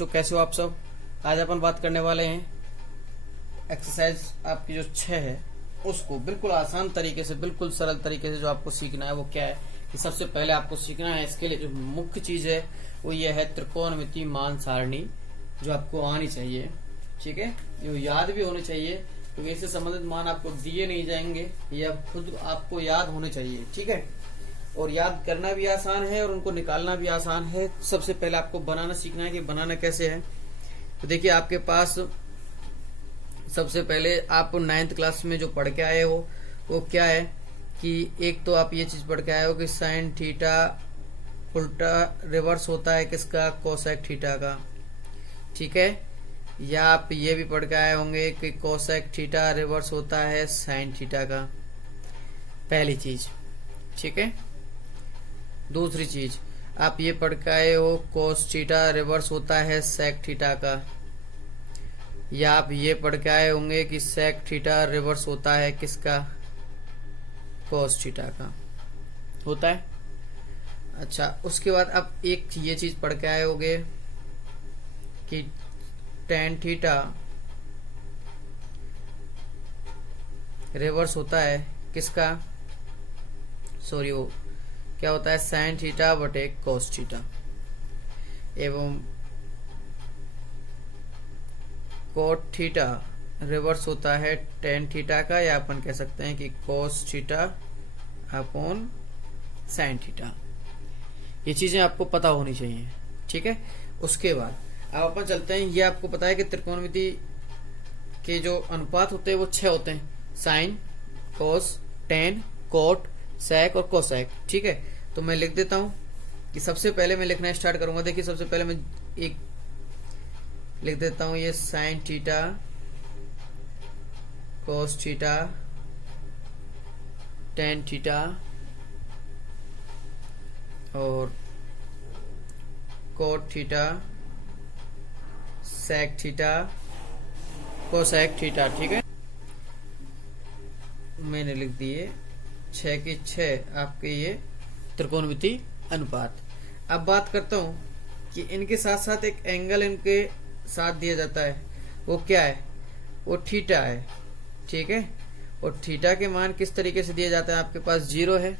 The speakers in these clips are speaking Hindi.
बच्चों, कैसे हो आप सब। आज अपन बात करने वाले हैं एक्सरसाइज आपकी जो 6 है उसको बिल्कुल आसान तरीके से, बिल्कुल सरल तरीके से जो आपको सीखना है वो क्या है कि सबसे पहले आपको सीखना है। इसके लिए जो मुख्य चीज है वो ये है त्रिकोणमिति मान सारणी, जो आपको आनी चाहिए। ठीक है, जो याद भी होनी चाहिए, क्योंकि इससे संबंधित मान आपको दिए नहीं जाएंगे, ये अब खुद आपको याद होने चाहिए। ठीक है, और याद करना भी आसान है और उनको निकालना भी आसान है। सबसे पहले आपको बनाना सीखना है कि बनाना कैसे है। तो देखिए, आपके पास सबसे पहले आप 9th क्लास में जो पढ़ के आए हो वो क्या है कि एक तो आप ये चीज पढ़ के आए हो कि साइन थीटा उल्टा रिवर्स होता है किसका, कोसेक थीटा का। ठीक है, या आप ये भी पढ़ के आए होंगे कि कोसेक थीटा रिवर्स होता है साइन थीटा का, पहली चीज। ठीक है, दूसरी चीज आप ये पढ़ के आए हो कोस थीटा रिवर्स होता है सेक थीटा का, या आप ये पढ़ के आए होंगे कि सेक थीटा रिवर्स होता है किसका, कोस थीटा का होता है। अच्छा, उसके बाद आप एक ये चीज पढ़ के आए होंगे कि टेन थीटा रिवर्स होता है किसका, सॉरी वो क्या होता है, साइन थीटा बटे कोस थीटा, एवं कोट थीटा रिवर्स होता है टेन थीटा का, या अपन कह सकते हैं कि cos theta upon sine theta. ये चीजें आपको पता होनी चाहिए। ठीक है, उसके बाद अब अपन चलते हैं। ये आपको पता है कि त्रिकोणमिति के जो अनुपात होते हैं वो 6 होते हैं, साइन, कोस, टेन, कोट, सेक और कोसेक। ठीक है, तो मैं लिख देता हूं कि सबसे पहले मैं लिखना स्टार्ट करूंगा। देखिए, सबसे पहले मैं एक लिख देता हूं, ये sine theta, cos theta, tan theta और cot theta, sec theta, cosec theta. ठीक है, मैंने लिख दिए 6 के 6 आपके ये त्रिकोणमिति अनुपात। अब बात करता हूं कि इनके साथ साथ एक एंगल इनके साथ दिया जाता है, वो क्या है, वो थीटा है। ठीक है, और थीटा के मान किस तरीके से दिए जाते हैं, आपके पास 0 है,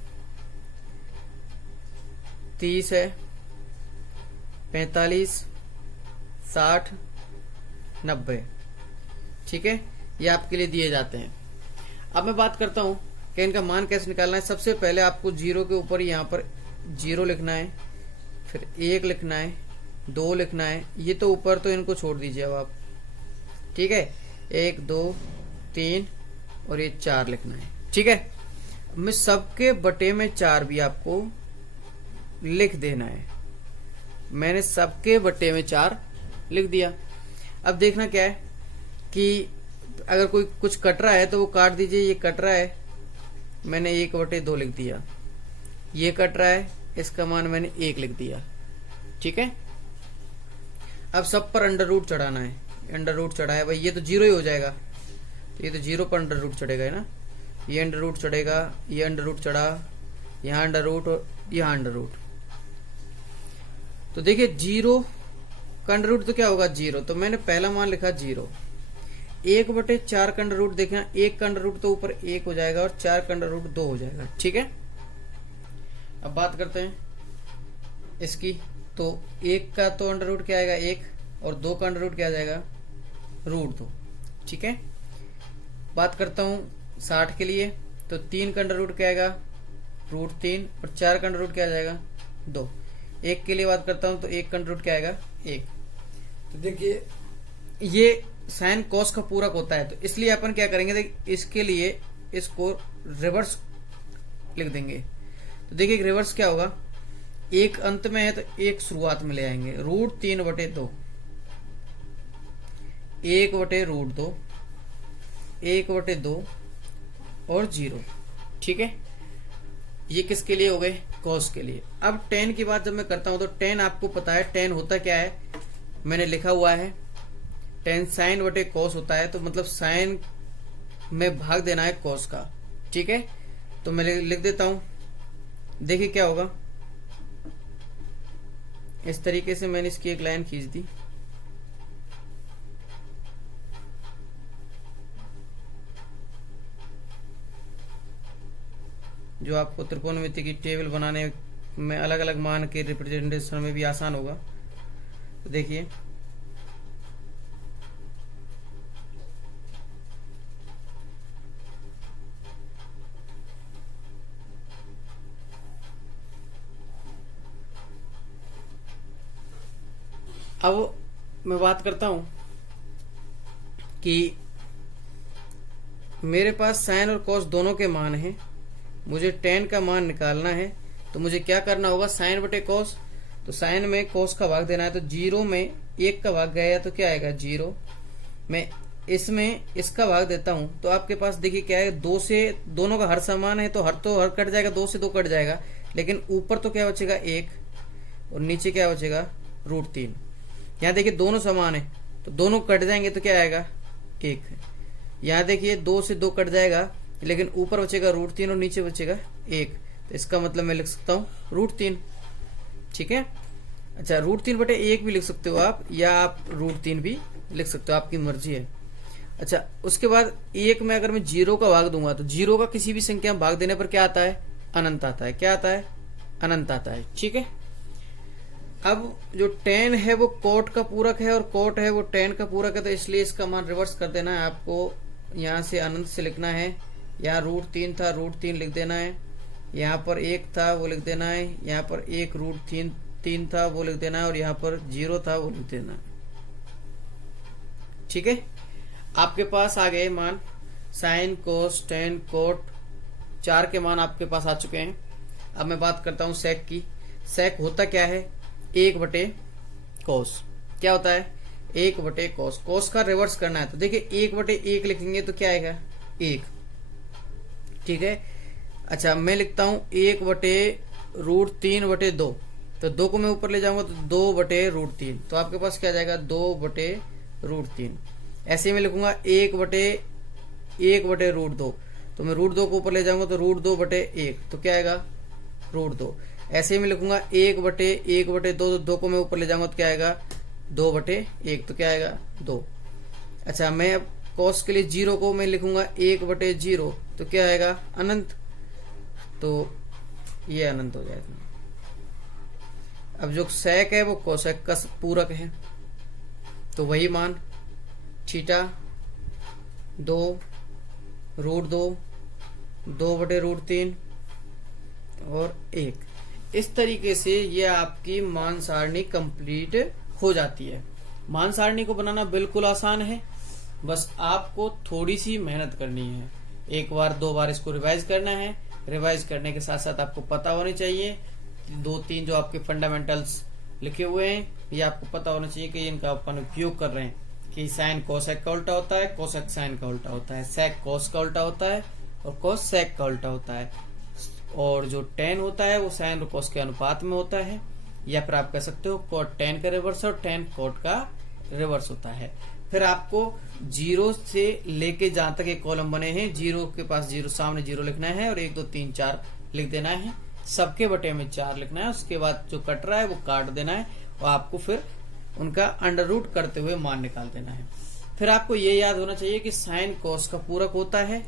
30 है, 45, 60, 90। ठीक है, ये आपके लिए दिए जाते हैं। अब मैं बात करता हूं कि इनका मान कैसे निकालना है। सबसे पहले आपको 0 के ऊपर यहाँ पर 0 लिखना है, फिर 1 लिखना है, 2 लिखना है। ये तो ऊपर तो इनको छोड़ दीजिए अब आप। ठीक है, 1 2 3 और ये 4 लिखना है। ठीक है, मैं सबके बटे में 4 भी आपको लिख देना है। मैंने सबके बटे में 4 लिख दिया। अब देखना क्या है कि अगर कोई कुछ कट रहा है तो वो काट दीजिए। ये कट रहा है, मैंने 1/2 लिख दिया। ये कट रहा है, इसका मान मैंने 1 लिख दिया। ठीक है, अब सब पर अंडर रूट चढ़ाना है। अंडर रूट चढ़ा है भाई, ये तो 0 ही हो जाएगा, तो ये तो 0 पर अंडर रूट चढ़ेगा है ना। ये अंडर रूट चढ़ेगा, ये अंडर रूट चढ़ा, यहाँ अंडर रूट और यहाँ अंडर रूट। तो देखिए 0 का अंडर रूट तो क्या होगा, 0। तो मैंने पहला मान लिखा 0। 1/4 का अंडर रूट देखना, 1 का अंडर रूट तो ऊपर 1 हो जाएगा और 4 का अंडर रूट 2 हो जाएगा। ठीक है, अब बात करते हैं इसकी। तो 1 का तो अंडर रूट क्या आएगा, 1, और 2 का अंडर रूट क्या आ जाएगा, √2। ठीक है, बात करता हूं 60 के लिए। तो 3 का अंडर रूट क्या आएगा, √3, और 4 का अंडर रूट क्या आ जाएगा, 2। 1 के लिए बात करता हूं तो 1 का अंडर रूट क्या आएगा, 1। तो देखिए, ये साइन कॉस का पूरक होता है, तो इसलिए अपन क्या करेंगे, देखिए इसके लिए इसको रिवर्स लिख देंगे। तो देखिए रिवर्स क्या होगा, 1 अंत में है तो 1 शुरुआत में ले आएंगे, √3/2, 1/√2, 1/2 और 0। ठीक है, ये किसके लिए हो गए, कॉस के लिए। अब टेन की बात जब मैं करता हूं तो टेन आपको पता है, टेन होता क्या है, मैंने लिखा हुआ है, टेन साइन बटे कॉस होता है। तो मतलब साइन में भाग देना है कॉस का। ठीक है, तो मैं लिख देता हूं। देखिए क्या होगा, इस तरीके से मैंने इसकी एक लाइन खींच दी। जो आपको त्रिकोणमिति की टेबल बनाने में अलग अलग मान के रिप्रेजेंटेशन में भी आसान होगा। तो देखिए अब मैं बात करता हूं कि मेरे पास साइन और कॉस दोनों के मान हैं, मुझे tan का मान निकालना है। तो मुझे क्या करना होगा, साइन बटे कॉस, तो साइन में कॉस का भाग देना है, तो 0 में 1 का भाग गया तो क्या आएगा 0। मैं इसमें इसका भाग देता हूं तो आपके पास देखिए क्या है, 2 से दोनों का हर समान है तो हर कट जाएगा, 2 से 2 कट जाएगा, लेकिन ऊपर तो क्या बचेगा 1 और नीचे क्या बचेगा √3। यहाँ देखिए दोनों समान है तो दोनों कट जाएंगे तो क्या आएगा 1। यहाँ देखिए 2 से 2 कट जाएगा लेकिन ऊपर बचेगा √3 और नीचे बचेगा 1, तो इसका मतलब मैं लिख सकता हूँ √3। ठीक है, अच्छा √3 बटे 1 भी लिख सकते हो आप, या आप √3 भी लिख सकते हो, आपकी मर्जी है। अच्छा उसके बाद 1 में अगर मैं 0 का भाग दूंगा तो 0 का किसी भी संख्या में भाग देने पर क्या आता है, अनंत आता है। क्या आता है, अनंत आता है। ठीक है, अब जो tan है वो कोट का पूरक है और कोट है वो tan का पूरक है, तो इसलिए इसका मान रिवर्स कर देना है आपको। यहाँ से अनंत से लिखना है, यहाँ √3 था √3 लिख देना है, यहाँ पर 1 था वो लिख देना है, यहाँ पर 1 √3 था वो लिख देना है, और यहाँ पर 0 था वो लिख देना है। ठीक है, आपके पास आ गए मान साइन कोस tan कोट, 4 के मान आपके पास आ चुके हैं। अब मैं बात करता हूं सेक की। सेक होता क्या है, 1 बटे कोस। क्या होता है, 1 बटे कोस। कोस का रिवर्स करना है तो देखिए 1 बटे 1 लिखेंगे तो क्या आएगा 1। ठीक है, अच्छा मैं लिखता हूं 1 बटे √3 बटे 2, तो 2 को मैं ऊपर ले जाऊंगा तो 2 बटे √3, तो आपके पास क्या जाएगा 2 बटे √3। ऐसे ही मैं लिखूंगा 1 बटे √2, तो मैं √2 को ऊपर ले जाऊंगा तो √2 बटे 1, तो क्या आएगा √2। ऐसे ही मैं लिखूंगा 1 बटे 2, तो 2 को मैं ऊपर ले जाऊंगा तो क्या आएगा 2 बटे 1, तो क्या आएगा 2। अच्छा मैं अब कॉस के लिए 0 को मैं लिखूंगा 1 बटे 0, तो क्या आएगा अनंत, तो ये अनंत हो जाएगा। अब जो सेक है वो कोसेक का पूरक है, तो वही मान थीटा 2 √2 2 बटे √3 और 1। इस तरीके से ये आपकी मान सारणी कंप्लीट हो जाती है। मान सारणी को बनाना बिल्कुल आसान है, बस आपको थोड़ी सी मेहनत करनी है। 1 बार 2 बार इसको रिवाइज करना है। रिवाइज करने के साथ साथ आपको पता होनी चाहिए 2-3 जो आपके फंडामेंटल्स लिखे हुए हैं, ये आपको पता होना चाहिए कि इनका अपन उपयोग कर रहे हैं कि साइन कोसेक का उल्टा होता है, कोसेक साइन का उल्टा होता है, सेक कोस का उल्टा होता है और कोस सेक का उल्टा होता है, और जो tan होता है वो साइन और कोस के अनुपात में होता है, या फिर आप कह सकते हो कोट tan का रिवर्स और tan कोट का रिवर्स होता है। फिर आपको 0 से लेके जहां तक एक कॉलम बने हैं, 0 के पास 0 सामने 0 लिखना है और 1 2 3 4 लिख देना है, सबके बटे में 4 लिखना है। उसके बाद जो कट रहा है वो काट देना है और आपको फिर उनका अंडर रूट करते हुए मान निकाल देना है। फिर आपको ये याद होना चाहिए कि साइन कोस का पूरक होता है,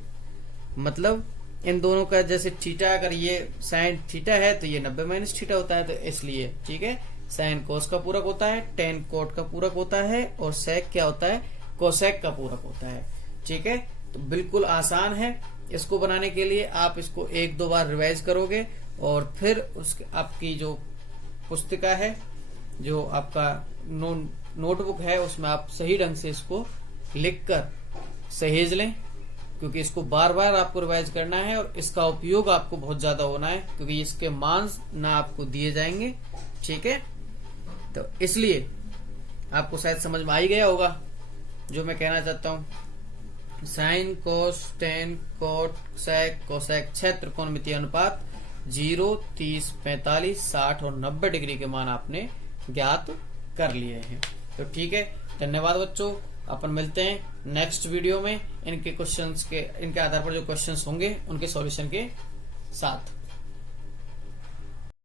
मतलब इन दोनों का जैसे थीटा, अगर ये साइन थीटा है तो ये 90 माइनस थीटा होता है, तो इसलिए ठीक है साइन कोस का पूरक होता है, tan कोट का पूरक होता है, और सेक क्या होता है कोसेक का पूरक होता है। ठीक है, तो बिल्कुल आसान है। इसको बनाने के लिए आप इसको 1-2 बार रिवाइज करोगे और फिर उसके आपकी जो पुस्तिका है, जो आपका नोटबुक है, उसमें आप सही ढंग से इसको लिखकर सहेज लें, क्योंकि इसको बार बार आपको रिवाइज करना है और इसका उपयोग आपको बहुत ज्यादा होना है, क्योंकि इसके मान ना आपको दिए जाएंगे। ठीक है, तो इसलिए आपको शायद समझ में आ ही गया होगा जो मैं कहना चाहता हूं। Sine cos tan cot sec cosec 6 त्रिकोणमितीय अनुपात 0 30 45 60 और 90 डिग्री के मान आपने ज्ञात कर लिए हैं। तो ठीक है, धन्यवाद बच्चों। अपन मिलते हैं नेक्स्ट वीडियो में इनके आधार पर जो क्वेश्चंस होंगे उनके सॉल्यूशन के साथ।